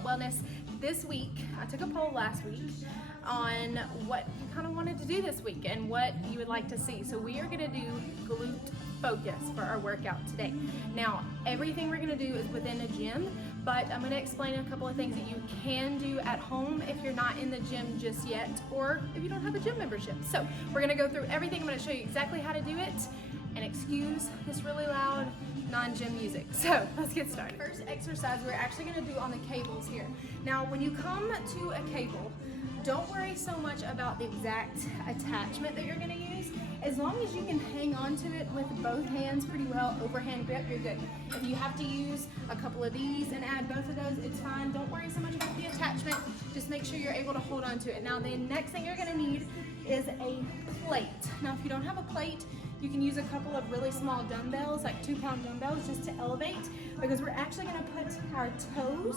Up Wellness. This week, I took a poll last week on what you kind of wanted to do this week and what you would like to see. So we are going to do glute focus for our workout today. Now, everything we're going to do is within a gym, but I'm going to explain a couple of things that you can do at home if you're not in the gym just yet, or if you don't have a gym membership. So we're going to go through everything. I'm going to show you exactly how to do it, and excuse this really loud non-gym music. So let's get started. First exercise we're actually going to do on the cables here. Now, when you come to a cable, don't worry so much about the exact attachment that you're going to use. As long as you can hang on to it with both hands pretty well, overhand grip, you're good. If you have to use a couple of these and add both of those, it's fine. Don't worry so much about the attachment. Just make sure you're able to hold on to it. Now, the next thing you're going to need is a plate. Now, if you don't have a plate, you can use a couple of really small dumbbells, like 2-pound dumbbells, just to elevate, because we're actually going to put our toes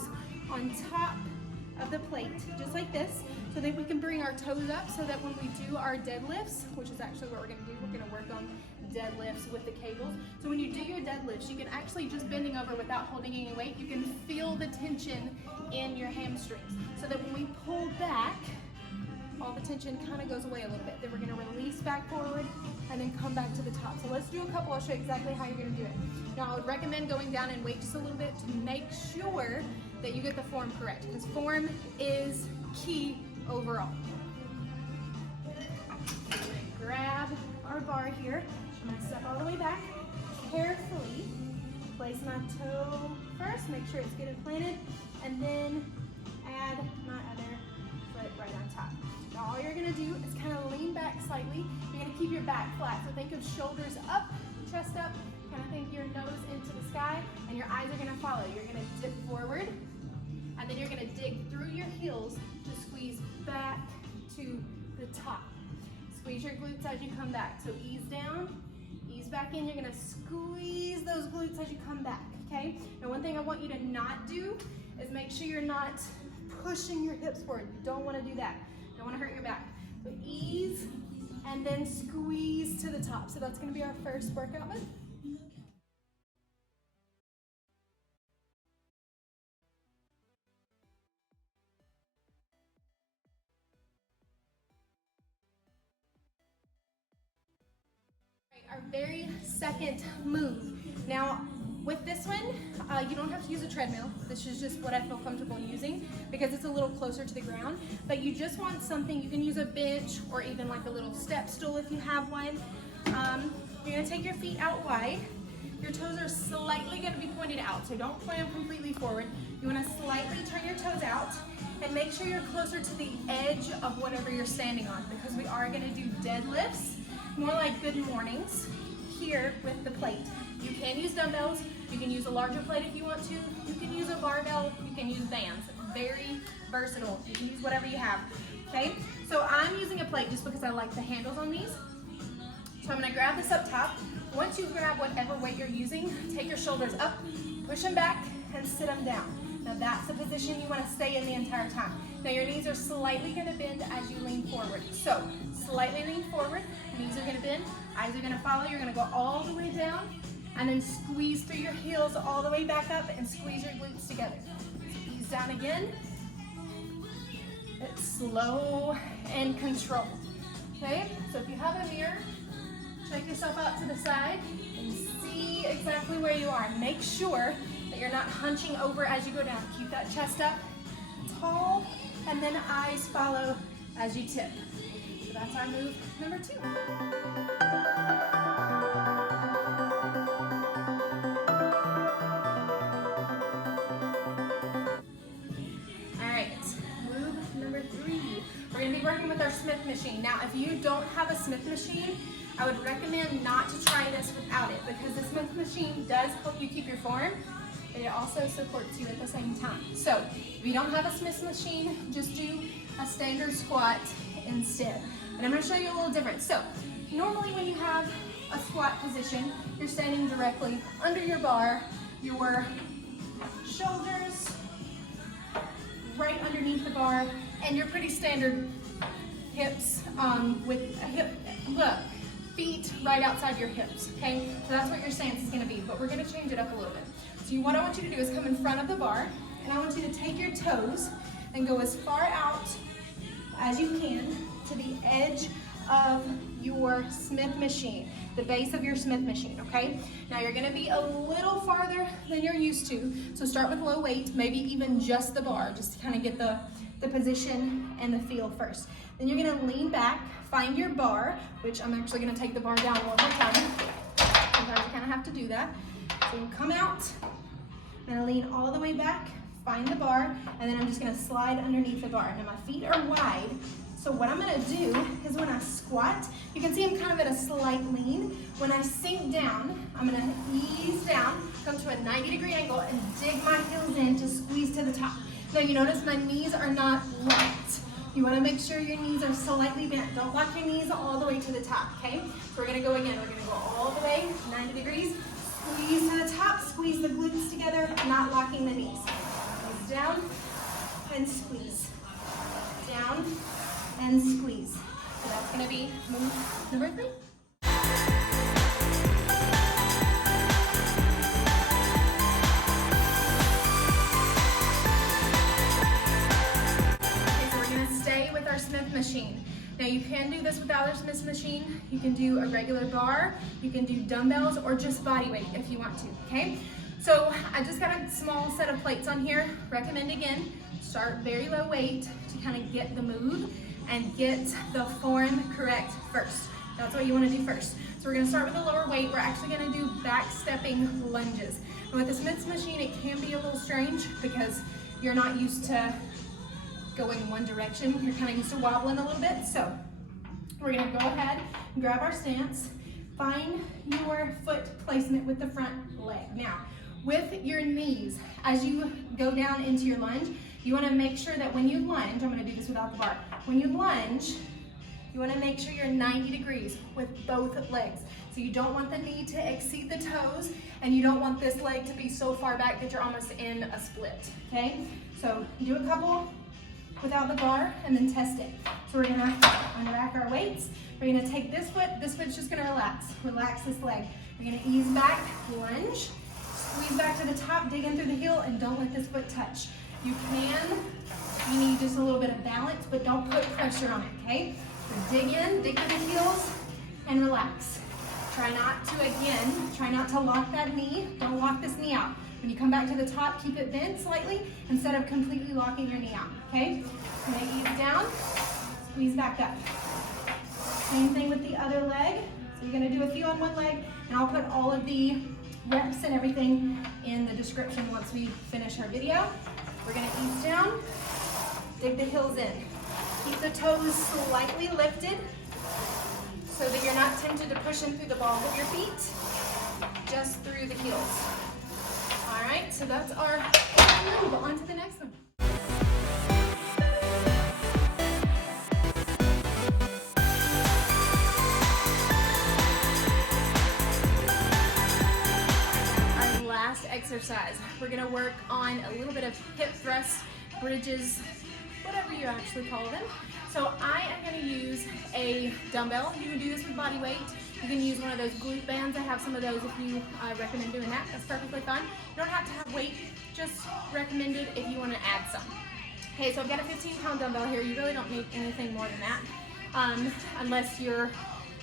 on top of the plate, just like this, so that we can bring our toes up so that when we do our deadlifts, which is actually what we're going to do, we're going to work on deadlifts with the cables. So when you do your deadlifts, you can actually, just bending over without holding any weight, you can feel the tension in your hamstrings, so that when we pull back, all the tension kind of goes away a little bit. Then we're going to release back forward and then come back to the top. So let's do a couple. I'll show you exactly how you're going to do it. Now, I would recommend going down in weight just a little bit to make sure that you get the form correct, because form is key overall. We're going to grab our bar here. I'm going to step all the way back, carefully place my toe first, make sure it's good and planted, and then add my other foot right on top. Now, all you're going to do is kind of lean back slightly. You're going to keep your back flat. So think of shoulders up, chest up, kind of think your nose into the sky, and your eyes are going to follow. You're going to dip forward, and then you're going to dig through your heels to squeeze back to the top. Squeeze your glutes as you come back. So ease down, ease back in. You're going to squeeze those glutes as you come back, okay? Now, one thing I want you to not do is make sure you're not pushing your hips forward. You don't want to do that. Don't want to hurt your back. So ease and then squeeze to the top. So that's going to be our first workout move. Our very second move. Now, with this one, you don't have to use a treadmill. This is just what I feel comfortable using because it's a little closer to the ground. But you just want something, you can use a bench or even like a little step stool if you have one. You're gonna take your feet out wide. Your toes are slightly gonna be pointed out, so don't point them completely forward. You wanna slightly turn your toes out and make sure you're closer to the edge of whatever you're standing on, because we are gonna do deadlifts, more like good mornings, here with the plate. You can use dumbbells, you can use a larger plate if you want to, you can use a barbell, you can use bands. Very versatile. You can use whatever you have, okay? So I'm using a plate just because I like the handles on these. So I'm gonna grab this up top. Once you grab whatever weight you're using, take your shoulders up, push them back, and sit them down. Now that's the position you wanna stay in the entire time. Now your knees are slightly gonna bend as you lean forward. So slightly lean forward, knees are gonna bend, eyes are gonna follow, you're gonna go all the way down, and then squeeze through your heels all the way back up and squeeze your glutes together. Ease down again. It's slow and controlled. Okay, so if you have a mirror, check yourself out to the side and see exactly where you are. Make sure that you're not hunching over as you go down. Keep that chest up tall, and then eyes follow as you tip. So that's our move number 2. We're going to be working with our Smith machine. Now, if you don't have a Smith machine, I would recommend not to try this without it, because the Smith machine does help you keep your form, but it also supports you at the same time. So, if you don't have a Smith machine, just do a standard squat instead. And I'm going to show you a little difference. So, normally when you have a squat position, you're standing directly under your bar, your shoulders right underneath the bar, and you're pretty standard hips with feet right outside your hips, okay? So that's what your stance is gonna be, but we're gonna change it up a little bit. So what I want you to do is come in front of the bar, and I want you to take your toes and go as far out as you can to the edge of your Smith machine, the base of your Smith machine, okay? Now you're gonna be a little farther than you're used to, so start with low weight, maybe even just the bar, just to kind of get the position and the feel first. Then you're gonna lean back, find your bar, which I'm actually gonna take the bar down one more time. Sometimes you kind of have to do that. So you'll come out, I'm gonna lean all the way back, find the bar, and then I'm just gonna slide underneath the bar. Now my feet are wide, so what I'm gonna do is when I squat, you can see I'm kind of at a slight lean. When I sink down, I'm gonna ease down, come to a 90-degree angle, and dig my heels in to squeeze to the top. Now you notice my knees are not locked. You wanna make sure your knees are slightly bent. Don't lock your knees all the way to the top, okay? So we're gonna go again. We're gonna go all the way, 90 degrees, squeeze to the top, squeeze the glutes together, not locking the knees. Squeeze down and squeeze. Down and squeeze. So that's gonna be move number 3. Smith machine. Now you can do this without a Smith machine. You can do a regular bar, you can do dumbbells, or just body weight if you want to, okay? So I just got a small set of plates on here. Recommend again, start very low weight to kind of get the move and get the form correct first. That's what you want to do first. So we're going to start with a lower weight. We're actually going to do back stepping lunges. And with the Smith machine, it can be a little strange because you're not used to going in one direction. You're kind of used to wobbling a little bit. So we're gonna go ahead and grab our stance, find your foot placement with the front leg. Now, with your knees, as you go down into your lunge, you wanna make sure that when you lunge, I'm gonna do this without the bar. When you lunge, you wanna make sure you're 90 degrees with both legs. So you don't want the knee to exceed the toes, and you don't want this leg to be so far back that you're almost in a split, okay? So do a couple without the bar, and then test it. So we're gonna unrack our weights. We're gonna take this foot's just gonna relax this leg. We're gonna ease back, lunge, squeeze back to the top, dig in through the heel, and don't let this foot touch. You need just a little bit of balance, but don't put pressure on it, okay? So dig in, dig to the heels, and relax. Try not to lock that knee. Don't lock this knee out. When you come back to the top, keep it bent slightly instead of completely locking your knee out, okay? I'm gonna ease down, squeeze back up. Same thing with the other leg. So you're gonna do a few on one leg, and I'll put all of the reps and everything in the description once we finish our video. We're gonna ease down, dig the heels in. Keep the toes slightly lifted so that you're not tempted to push in through the balls of your feet, just through the heels. All right, so that's our move. On to the next one. Our last exercise, we're gonna work on a little bit of hip thrusts, bridges, whatever you actually call them. So I am gonna use a dumbbell. You can do this with body weight. You can use one of those glute bands. I have some of those if you recommend doing that. That's perfectly fine. You don't have to have weight, just recommended if you want to add some. Okay, so I've got a 15-pound dumbbell here. You really don't need anything more than that, unless you're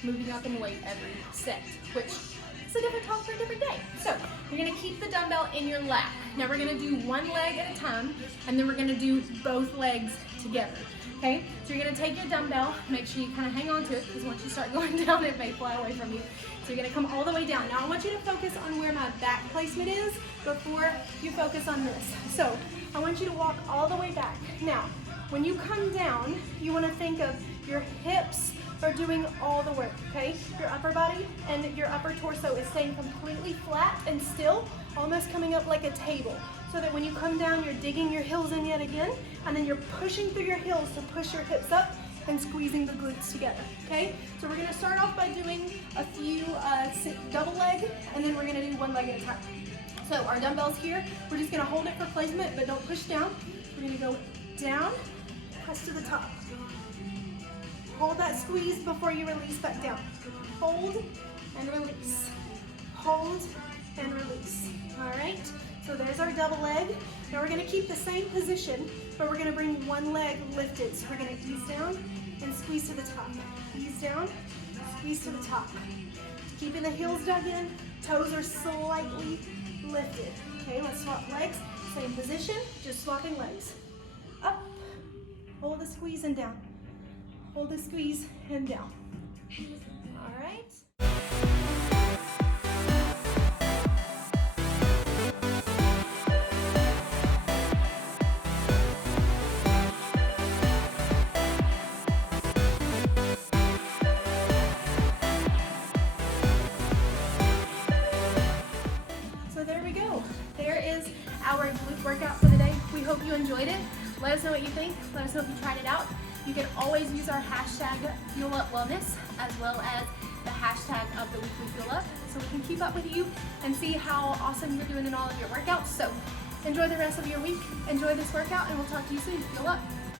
moving up in weight every set, which is a different talk for a different day. So you're gonna keep the dumbbell in your lap. Now we're gonna do one leg at a time, and then we're gonna do both legs together. Okay, so you're gonna take your dumbbell, make sure you kind of hang on to it, because once you start going down, it may fly away from you. So you're gonna come all the way down. Now I want you to focus on where my back placement is before you focus on this. So I want you to walk all the way back. Now, when you come down, you wanna think of your hips are doing all the work, okay? Your upper body and your upper torso is staying completely flat and still, almost coming up like a table. So that when you come down, you're digging your heels in yet again, and then you're pushing through your heels to push your hips up and squeezing the glutes together, okay? So we're gonna start off by doing a few double leg, and then we're gonna do one leg at a time. So our dumbbells here, we're just gonna hold it for placement, but don't push down. We're gonna go down, press to the top. Hold that squeeze before you release back down. Hold and release. Hold and release. All right, so there's our double leg. Now we're gonna keep the same position, but we're gonna bring one leg lifted. So we're gonna ease down and squeeze to the top. Ease down, squeeze to the top. Keeping the heels dug in, toes are slightly lifted. Okay, let's swap legs. Same position, just swapping legs. Up, hold the squeeze and down. Hold the squeeze and down. All right. So there we go. There is our glute workout for the day. We hope you enjoyed it. Let us know what you think. Let us know if you tried it out. You can always use our hashtag FuelUpWellness as well as the hashtag of the weekly Fuel Up so we can keep up with you and see how awesome you're doing in all of your workouts. So enjoy the rest of your week. Enjoy this workout and we'll talk to you soon. Fuel Up.